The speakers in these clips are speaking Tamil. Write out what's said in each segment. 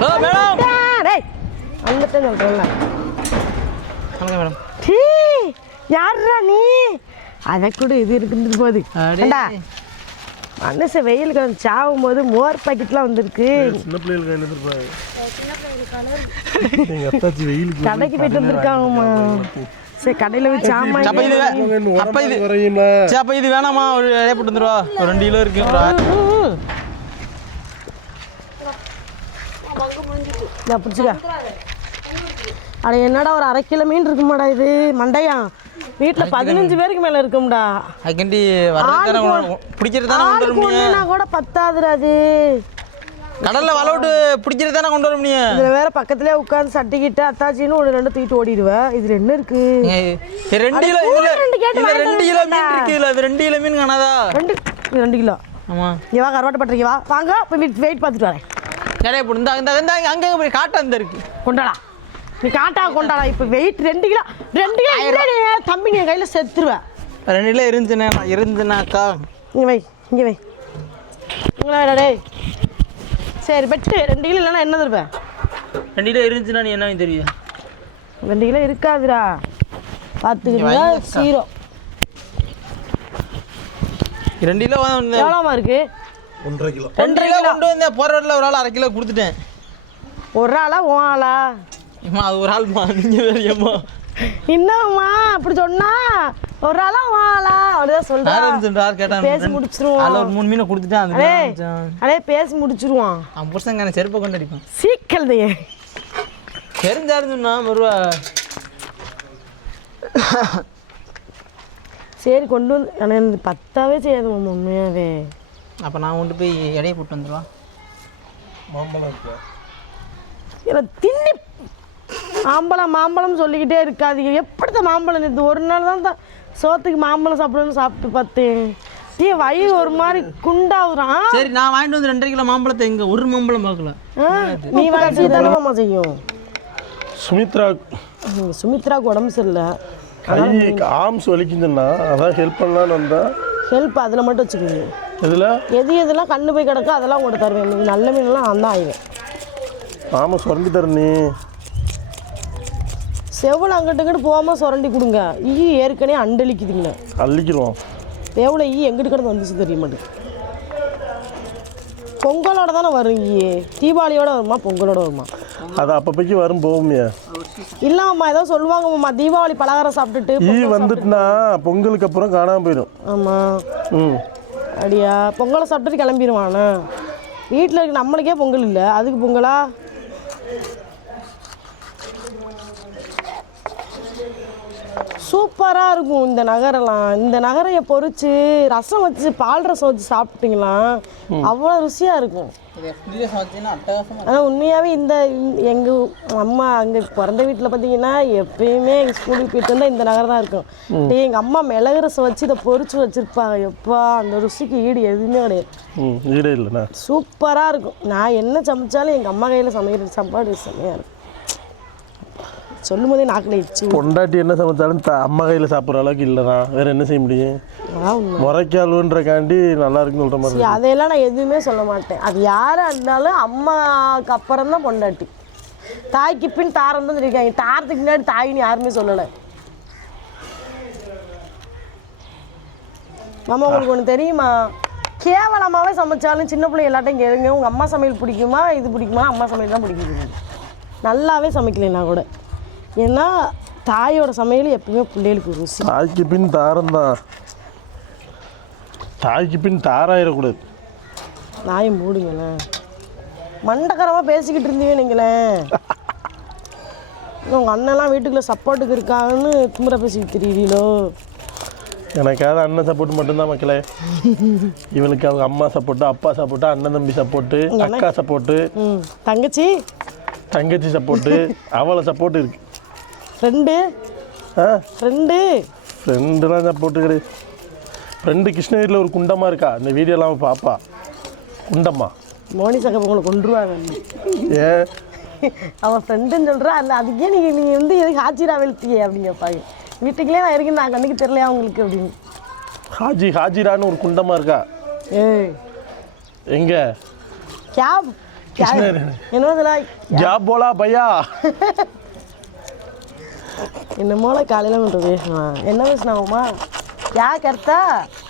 மேடம் டேய் வந்துட்டேன் சொல்றேன்ல. வணக்கம் மேடம். டீ யாரா நீ? அதை கூட இது இருக்குன்னு போகுது. ஏண்டா மனுஷன் வெயிலுக்கு வந்து சாவும் போது மோர் பாக்கெட்லாம் வந்திருக்கு. சின்ன பிள்ளைகளுக்கு என்ன இருப்பாங்க? எங்க அத்தாச்சி வெயிலுக்கு கடைக்கு போயிட்டு வந்திருக்காங்கம்மா. சரி கடையில் போய் சாமான் அப்ப இது வேணாமா? ஒரு இடையே போட்டு வந்துருவா. ஒரு 2 கிலோ இருக்கு. பிடிச்சிக்க. அட என்னடா ஒரு 1/2 கிலோ மீன் இருக்குமாடா இது மண்டையா? வீட்டில் 15 பேருக்கு மேலே இருக்கும்டா. அதுக்கண்டி பிடிக்கிறது தானே கொண்டு வர முடியும். கூட பத்தாதுடா அது. கடல்ல வளவிட்டு பிடிக்கிறது தானே கொண்டு வர முடியும். இதில் வேற பக்கத்துலேயே உட்காந்து சட்டிக்கிட்டு அத்தாச்சின்னு ஒரு 2 தூக்கிட்டு ஓடிடுவேன். இதில் என்ன இருக்கு? 2 கிலோ 2 கிலோ மீன் இருக்கு. இதுல 2 கிலோ மீன் காணாதா? 2 கிலோ. ஆமா. இங்கே வா கருவாட்டை பட்டிருக்கீங்க. வா வாங்க போய் வெயிட் பார்த்துட்டு வரேன். நிறைய போடு. இந்த அங்கங்க போய் காட்ட அந்த இருக்கு. கொண்டாடா நீ காட்டா கொண்டாடா. இப்போ வெயிட் 2 கிலோ இல்லை தம்பி நீ கையில் செத்துருவேன். 2 கிலோ இருந்துச்சுனாக்கா இங்கே வை இங்கே வேடா டேய். சரி பெட்டு 2 கிலோ இல்லைன்னா என்ன தருவேன்? 2 கிலோ இருந்துச்சுன்னா நீ என்ன தெரியும்? 2 கிலோ இருக்காதுடா. பார்த்துக்கிட்டா 0. 2 கிலோ எவ்வளோமா இருக்கு? 1.5 கிலோ. 2 கிலோ கொண்டு வந்தேன். போகிற வழியில் ஒரு ஆள் 1/2 கிலோ கொடுத்துட்டேன். ஒரு ஆளா உன் ஆளா? அம்மா அது ஒரு ஆள்மா. நீங்கள் வேறியம்மா என்னம்மா அப்படி சொன்னா? ஒரு ஆளா உன் ஆளா? அப்படிதான் சொல்கிறேன். பேசி முடிச்சிருவான். அதில் ஒரு 3 மீனை கொடுத்துட்டேன். அதே பேசி முடிச்சிருவான். அவன் புருஷங்க செருப்பை கொண்டு அடிப்பான். சீக்கிரதையே தெரிஞ்சாருந்துண்ணா மருவா. சரி கொண்டு வந்து எனக்கு 10ஆவே செய்யாது உண்மையாவே. அப்போ நான் கொண்டு போய் இடையை போட்டு வந்துடுவான். மாம்பழம் இருக்கு. எனக்கு தின்னி மாம்பழம் சொல்லிக்கிட்டே இருக்காதீங்க. எப்படித்தான் மாம்பழம் இது ஒரு நாள் தான் சோத்துக்கு மாம்பழம் சாப்பிடணும்னு சாப்பிட்டு பார்த்தேன். வயிறு ஒரு மாதிரி குண்டாவுறான். சரி நான் வாங்கிட்டு வந்து 2.5 கிலோ மாம்பழத்தை எங்க ஒரு மாம்பழம் பார்க்கல. நீ வாங்கி தானே செய்யும். சுமித்ராவுக்கு உடம்பு சரியில்லை. ஆம்ஸ் வலிக்குதுன்னா அதான் ஹெல்ப் பண்ணலான்னு வந்தா. ஹெல்ப் அதில் மட்டும் வச்சுக்கோங்க. எதெல்லாம் கண்ணு போய் கிடக்கோ அதெல்லாம் உங்கள்கிட்ட தருவேன். நல்ல மீன்லாம் நான் தான் ஆயிடுவேன். ஆமாம் சுரண்டி தரணி. செவ்வளோ அங்கிட்டு போகாமல் சுரண்டி கொடுங்க. ஈ ஏற்கனவே அண்டளிக்குதுங்க. அள்ளிக்கிறோம். எவ்வளோ ஈ எங்கிட்டு கிடந்து வந்துச்சு தெரிய மாட்டேங்குது. பொங்கலோட தானே வரும் ஈ. தீபாவளியோட வருமா பொங்கலோட வருமா? அது அப்பப்போக்கி வரும் போகுமே. இல்லாமம்மா ஏதோ சொல்லுவாங்கம்மா தீபாவளி பலகாரம் சாப்பிட்டுட்டு ஈ வந்துட்டுனா பொங்கலுக்கு அப்புறம் காணாமல் போயிடும். ஆமாம். அப்படியா? பொங்கலை சாப்பிட்டுட்டு கிளம்பிடுவானா? வீட்டில் இருக்க நம்மளுக்கே பொங்கல் இல்லை அதுக்கு பொங்கலா? சூப்பராக இருக்கும் இந்த நகரெல்லாம். இந்த நகரையை பொறிச்சு ரசம் வச்சு பால் ரசம் வச்சு சாப்பிட்டீங்களா அவ்வளோ ருசியாக இருக்கும். ஆனால் உண்மையாகவே இந்த எங்கள் அம்மா அங்கே பிறந்த வீட்டில் பார்த்தீங்கன்னா எப்பயுமே எங்கள் ஸ்கூலுக்கு போயிட்டு வந்தால் இந்த நகரம் தான் இருக்கும். எங்கள் அம்மா மிளகு ரசம் வச்சு இதை பொறிச்சு வச்சுருப்பாங்க. எப்பா அந்த ருசிக்கு ஈடு எதுவுமே கிடையாது. சூப்பராக இருக்கும். நான் என்ன சமைச்சாலும் எங்கள் அம்மா கையில் சமைக்கிற சாப்பாடு செம்மையாக இருக்கும். சொல்லும் போதே நாக்கில் இச்சு. பொண்டாட்டி என்ன சமைச்சாலும் அம்மா கையில் சாப்பிட்ற அளவுக்கு இல்லைனா வேற என்ன செய்ய முடியும்? முறைக்காலுன்றக்காண்டி நல்லா இருக்குன்னு சொல்கிற மாதிரி. அதையெல்லாம் நான் எதுவுமே சொல்ல மாட்டேன். அது யாராக இருந்தாலும் அம்மாவுக்கு அப்புறம் தான் பொண்டாட்டி. தாய்க்கு பின் தாரம் தான் இருக்காங்க. தாரத்துக்கு முன்னாடி தாயின்னு யாருமே சொல்லலை. மாமா உங்களுக்கு ஒன்று தெரியுமா? கேவலமாகவே சமைச்சாலும் சின்ன பிள்ளை எல்லாட்டையும் கேளுங்க உங்கள் அம்மா சமையல் பிடிக்குமா இது பிடிக்குமா? அம்மா சமையல் தான் பிடிக்குது. நல்லாவே சமைக்கலைன்னா கூட. ஏன்னா தாயோட சமையல் எப்பவுமே பிள்ளைகளுக்கு ருசி. தாய்க்கு பின் தாரம் தான். தாய்க்கு பின் தாராயிடக்கூடாது. நாயும் மூடுங்களே. மண்டக்கரமாக பேசிக்கிட்டு இருந்தீங்க நீங்களே. உங்கள் அண்ணன்லாம் வீட்டுக்குள்ளே சப்போர்ட்டுக்கு இருக்காங்கன்னு திமுறை பேசிக்கிட்டு தெரியுறீங்களோ? எனக்காவது அண்ணன் சப்போர்ட் மட்டும்தான் மக்களே. இவனுக்கு அவங்க அம்மா சப்போர்ட்டு, அப்பா சப்போர்ட்டு, அண்ணன் தம்பி சப்போர்ட்டு, அக்கா சப்போர்ட்டு, தங்கச்சி சப்போர்ட்டு, அவளை சப்போர்ட் இருக்கு. ஃப்ரெண்டுலாம் சப்போர்ட்டு கிடையாது. ஃப்ரெண்டு கிருஷ்ணகிரியில் ஒரு குண்டம்மா இருக்கா. இந்த வீடியோலாம் பாப்பா. குண்டம்மா மோனி சக்கை உங்களை கொண்டுருவாங்க. ஏன் அவன் ஃப்ரெண்டுன்னு சொல்கிறா அந்த அதுக்கே நீங்கள் வந்து எதுக்கு ஹாஜிரா வெளுத்தியே அப்படின்னு கேட்பாங்க. வீட்டுக்குள்ளே நான் இருக்கேன் நான் கண்ணுக்கு தெரியலையா உங்களுக்கு அப்படின்னு. ஹாஜிரான்னு ஒரு குண்டம்மா இருக்கா. ஏய் எங்கே என்னதுல क्या बोला भैया என்னமோல காலையில் மட்டும் பேசுவான். என்ன பேசினாவுமா? क्या करता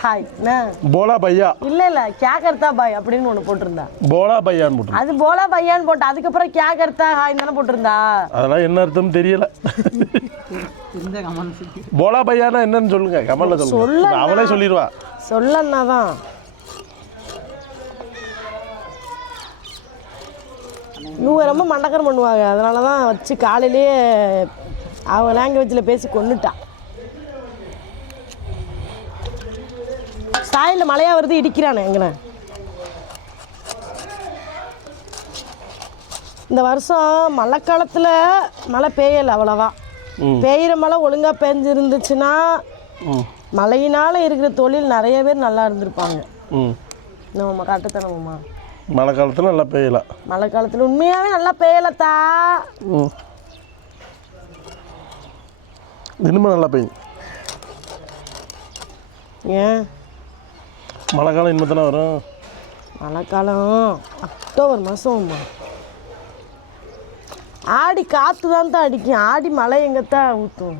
ஹாய் என்ன बोला भैया இல்லை क्या करता பாய் அப்படின்னு ஒன்று போட்டிருந்தா. बोला भैयाன்னு போட்டு அது போலா பையான்னு போட்டு அதுக்கப்புறம் क्या करता ஹாய் தானே போட்டிருந்தா. அதெல்லாம் என்ன அர்த்தம் தெரியல. போலா பையானா என்னன்னு சொல்லுங்க, கமல்ல சொல்லுங்க. அவளே சொல்லிடுவா. சொல்லன்னா தான் இவங்க ரொம்ப மண்டக்கரம் பண்ணுவாங்க. அதனால தான் வச்சு காலையிலேயே அவங்க லாங்குவேஜில் பேசி கொண்டுட்டா. சாயலில் மழையாக வருது இடிக்கிறானே எங்கண்ணே. இந்த வருஷம் மழை காலத்தில் மழை பெய்யலை அவ்வளோவா. பெய்கிற மழை ஒழுங்காக பெஞ்சிருந்துச்சுன்னா மழையினால் இருக்கிற தொழில் நிறைய பேர் நல்லா இருந்திருப்பாங்க. நம்ம கட்டுத்தனமா மழை காலத்தில் நல்லா பெய்யலாம். மழை காலத்தில் உண்மையாகவே நல்லா பெய்யலத்தா. இன்னுமே நல்லா பெய்யும். ஏன் மழை காலம் இனிமே தானே வரும். மழை காலம் அக்டோபர் மாதம். ஆடி காற்று தான் அடிக்கும். ஆடி மழை எங்கத்தான் ஊற்றும்.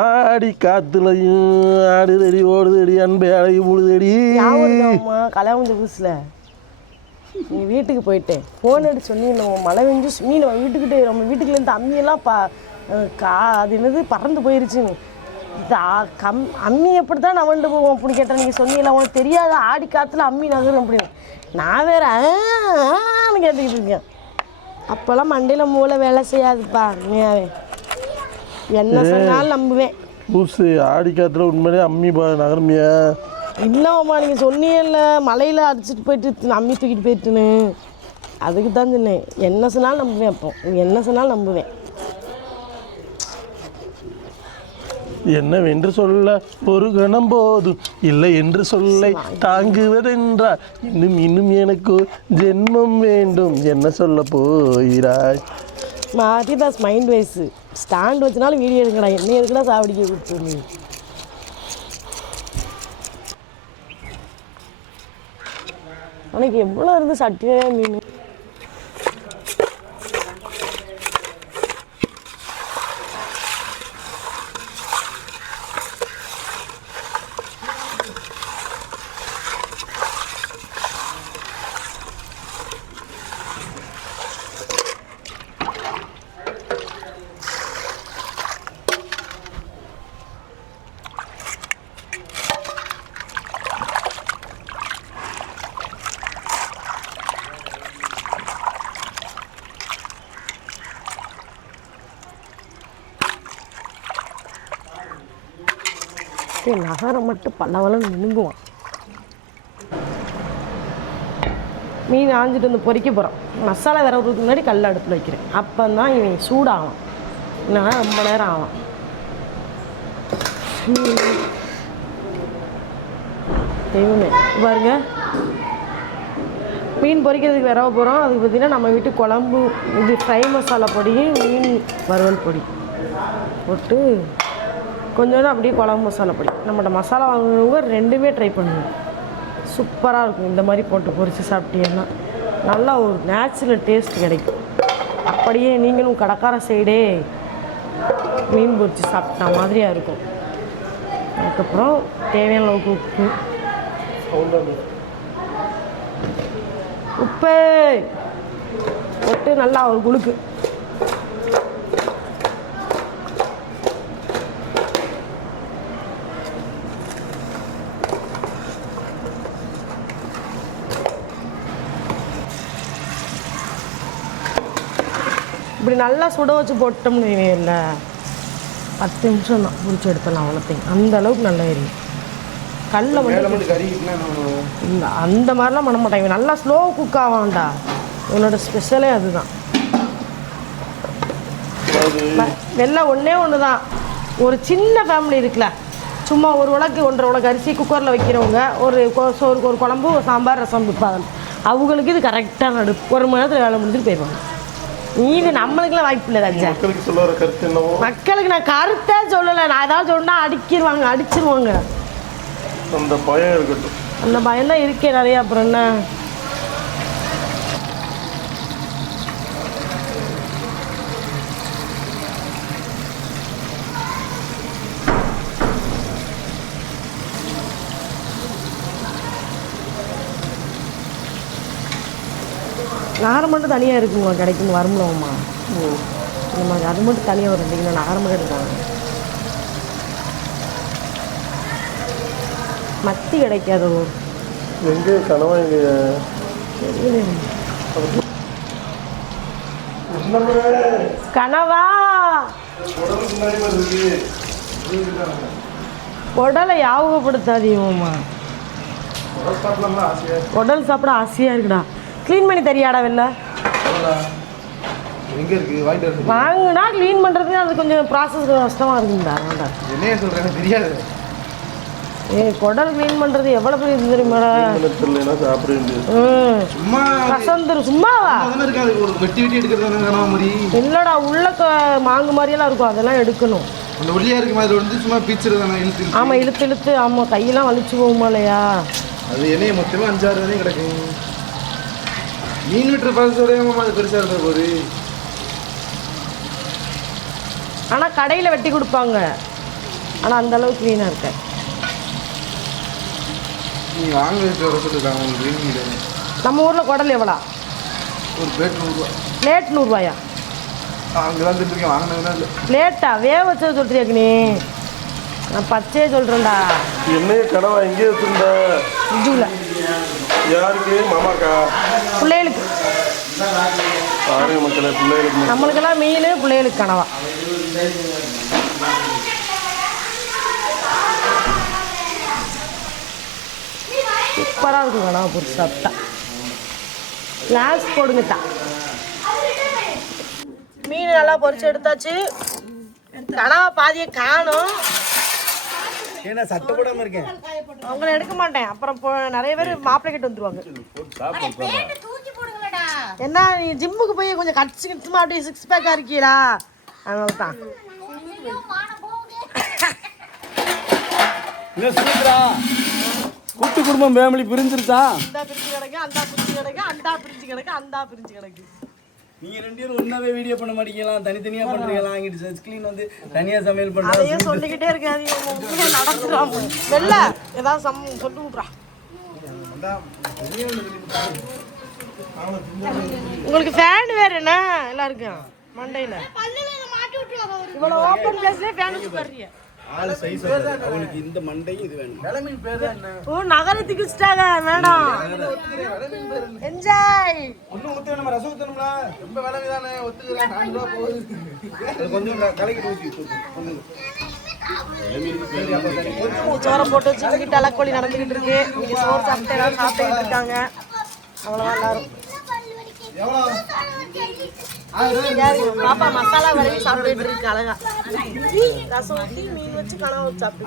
ஆடி காத்துலையும் ஆடுதடி ஓடுதடி அன்பே அழகி முழுதடி. ஞாபகம்மா கல்யாணம் முடிஞ்ச புதுசில் நீ வீட்டுக்கு போயிட்டேன் ஃபோன் அடிச்சு சொன்னீங்க மழை பெஞ்சு மீன் நம்ம வீட்டுக்கிட்டே நம்ம வீட்டுக்குலேருந்து அம்மியெல்லாம் அது என்னது பறந்து போயிருச்சுன்னு. அம்மி எப்படி தான் நவண்டு போவோம் அப்படின்னு கேட்டேன். நீங்கள் சொன்னீங்களா உனக்கு தெரியாத ஆடி காற்றுல அம்மி நகரும் அப்படின்னு. நான் வேற ஆன்னு கேட்டுக்கிட்டு இருக்கேன். அப்போல்லாம் மண்டையில் மூளை வேலை செய்யாதுப்பா. உண்மையாவே என்ன சொன்னாலும் நம்புவேன். பூசு ஆடி காத்துல உண்மையிலே அம்மி நகரமியா? இல்லைம்மா நீங்கள் சொன்னீங்கல்ல மலையில் அடிச்சுட்டு போயிட்டு அம்மி தூக்கிட்டு போயிட்டுன்னு. அதுக்கு தான் சொன்னேன். என்ன சொன்னாலும் நம்புவேன். அப்போ என்ன சொன்னாலும் நம்புவேன். என்னவென்று சொல்ல ஒரு கணம் போதும் இல்லை என்று சொல்லை தாங்குவதென்றால் இன்னும் இன்னும் எனக்கு ஜென்மம் வேண்டும் என்ன சொல்ல போகிறாய். மாரிதாஸ் மைண்ட் வைஸ் ஸ்டாண்ட் வச்சுனாலும் வீடியோ எடுக்கடா. என்ன எதுக்குடா சாவடிக்க கொடுத்து உனக்கு எவ்வளோ இருந்து சட்டியே மீன். நகரம் மட்டும் பல்லவலம் நின்றுவான். மீன் ஆஞ்சிட்டு வந்து பொறிக்க போகிறோம். மசாலா வரதுக்கு முன்னாடி கல் அடுப்பில் வைக்கிறேன். அப்போ தான் இவன் சூடாகும். இல்லைன்னா ரொம்ப நேரம் ஆகும். தெய்வமே பாருங்க மீன் பொரிக்கிறதுக்கு விரவ போகிறோம். அதுக்கு பார்த்திங்கன்னா நம்ம வீட்டு குழம்பு இது ஃப்ரை மசாலா பொடியும் மீன் வறுவல் பொடி போட்டு கொஞ்சோண்டு அப்படியே குழம்பு மசாலா பொடி. நம்மகிட்ட மசாலா வாங்குறவங்க ரெண்டுமே ட்ரை பண்ணுவோம். சூப்பராக இருக்கும். இந்த மாதிரி போட்டு பொரித்து சாப்பிட்டீங்கன்னா நல்லா ஒரு நேச்சுரல் டேஸ்ட் கிடைக்கும். அப்படியே நீங்களும் கடைக்கார சைடே மீன் பொரித்து சாப்பிட்ட மாதிரியாக இருக்கும். அதுக்கப்புறம் தேவையான அளவுக்கு உப்பு போட்டு நல்லா ஒரு குளுக்கு. இப்படி நல்லா சுட வச்சு போட்டோம்னு இல்லை 10 நிமிஷம் தான் பிடிச்சி எடுத்துடலாம். அவ்வளோத்தையும் அந்த அளவுக்கு நல்லா எரியும். கல்லை இல்லை அந்த மாதிரிலாம் பண்ண மாட்டாங்க. நல்லா ஸ்லோ குக் ஆவான்டா. உன்னோட ஸ்பெஷலே அதுதான். வெள்ளம் ஒன்று தான். ஒரு சின்ன ஃபேமிலி இருக்குல்ல, சும்மா ஒரு உலக்கு 1.5 உலக்கு அரிசி குக்கரில் வைக்கிறவங்க ஒரு குழம்பு ஒரு சாம்பார் ரசம் வைப்பாங்க. அவங்களுக்கு இது கரெக்டாக நடு 1 மணி நேரத்தில் வேலை முடிஞ்சுட்டு போயிடுவாங்க. இது நம்மளுக்குலாம் வாய்ப்பு இல்லை ராஜா. மக்களுக்கு நான் கருத்தே சொல்லலை. நான் ஏதாவது சொன்னால் அடிச்சிருவாங்க. அந்த பயம் இருக்கட்டும். அந்த பயம் தான் இருக்கே நிறையா. அப்புறம் என்ன நகரம் மட்டும் தனியாக இருக்குங்க கிடைக்கும் வரும்லம்மா. நமக்கு அது மட்டும் தனியாக ஒரு 2 கிலோ நகரம் மட்டும் இருக்காங்க. மத்தி கிடைக்காதோ எங்கே கனவா எங்க கனவா உடலை யாபகப்படுத்தாதீங்கம்மா. உடல் சாப்பிட ஆசையாக இருக்குடா. க்ளீன் பண்ணி தரியாடா வெளில எங்க இருக்கு வாங்கிட்டு வாங்கினா க்ளீன் பண்ணுறதுக்கு அது கொஞ்சம் ப்ராசஸ் கஷ்டமாக இருக்குங்கடா. என்னைய சொல்றேன் தெரியாது. குடல் க்ளீன் பண்ணுறது எவ்வளோ பெரிய இது தெரியுமாடா? சும்மா கசந்துரும். சும்மாவா இருக்காது, ஒரு வெட்டி வெட்டி எடுக்கிறது மாதிரி இல்லைடா. உள்ள மாங்கு மாதிரியெல்லாம் இருக்கும், அதெல்லாம் எடுக்கணும். அந்த ஒல்லியா இருக்கு மாதிரி வந்து சும்மா பீச்சுறது தானே இழுத்து. ஆமாம் இழுத்து இழுத்து. ஆமாம் கையெல்லாம் வலிச்சு போகுமா இல்லையா? அது என்னைய மொத்தமாக 5-6 வரையும் கிடைக்கும். மீன் விட்டுற பழசோடையாம அது பெருசாக இருந்த போது. ஆனால் கடையில் வெட்டி கொடுப்பாங்க, ஆனால் அந்தளவுக்கு க்ளீனாக இருக்க. நீ வாங்க வர சொல்லிருக்காங்க உங்களுக்கு மீன். நம்ம ஊரில் குடல் எவ்வளோ? ஒரு பிளேட் 100 ரூபா. பிளேட் 100 ரூபாயா? அங்கே தான் திட்டுருக்கேன், வாங்கினதுனா இல்லை. பிளேட்டா? வேக வச்சது சொல்றியாக்கு நீ? நான் பச்சையே சொல்கிறேன்டா. என்னைய கனவா எங்கே வச்சுருந்தா? ஃப்ரிட்ஜுல. யாருக்கு? மாமாக்கா? பிள்ளைகளுக்கு. பாருங்க மக்களே, பிள்ளைகளுக்கு. நம்மளுக்கெல்லாம் மீன், பிள்ளைகளுக்கு கனவா. சூப்பராக இருக்கும் கனவா பொரிச்சு சாப்பிட்டா. கிளாஸ் போடுங்கட்டா. மீன் நல்லா பொரிச்சு எடுத்தாச்சு. கனவா பாதியை காணும். ஏன்னா சட்டை போடாமல் இருக்கேன். அவங்கள எடுக்க மாட்டேன். அப்புறம் நிறைய பேர் மாப்பிள்ளை கிட்ட வந்துருவாங்க. என்ன நீ ஜிம்முக்கு போய் கொஞ்சம் கடிச்சு கிச்சுமா அப்படியே 6 பேக்கா இருக்கீங்களா? அதனால தான். கூட்டு குடும்பம் ஃபேமிலி பிரிஞ்சிருச்சா? அந்த பிரிஞ்சு கிடக்கு, அந்த பிரிஞ்சு கிடக்கு, அந்த பிரிஞ்சு கிடக்கு, அந்த பிரிஞ்சு கிடக்கு. நீங்க 2 பேரும் ஒன்னாவே வீடியோ பண்ண மாட்டீங்களா? தனித்தனியா பண்றீங்களா? இங்கிட்டு சஸ்கிளீன் வந்து தனியா சமையல் பண்றாங்க. அதையே சொல்லிக்கிட்டே இருக்காது. நடந்துடும் வெளில ஏதாவது சொல்லி விட்றா. உங்களுக்கு ஃபேன் வேற என்ன எல்லாருக்கும் மண்டையில இவ்வளோ ஓப்பன் பிளேஸ்ல ஃபேன் வச்சு பாருங்க. ஆளு சைஸ் அவங்களுக்கு இந்த மண்டையும் இது வேணும். வெளமீன் பேர் என்ன? ஓ நகரத்துக்கு இஷ்டாக மேடம். என்ஜாய். ஒண்ணு ஊத்து நம்ம ரசம் ஊத்தணும்ல. ரொம்ப வெளமீன் தானே ஒத்துக்குறேன். 4 ரூபாய் போகுது. அது கொஞ்சம் கலக்கிட்டு ஊத்தி கொஞ்சம். சோறை போட்டு வச்சு இங்கிட்ட அலக்கோழி நடந்துகிட்டு இருக்கு. இங்க சோறு சாப்பிட்டு எல்லாரும் சாப்பிட்டுக்கிட்டு இருக்காங்க. அவ்வளோதான் எல்லாரும். பாப்பா மசாலா வரைக்கும் சாப்பிட்டுட்டு இருக்கு அழகா. ரசம் ஊற்றி மீன் வச்சு கனவு சாப்பிட்டு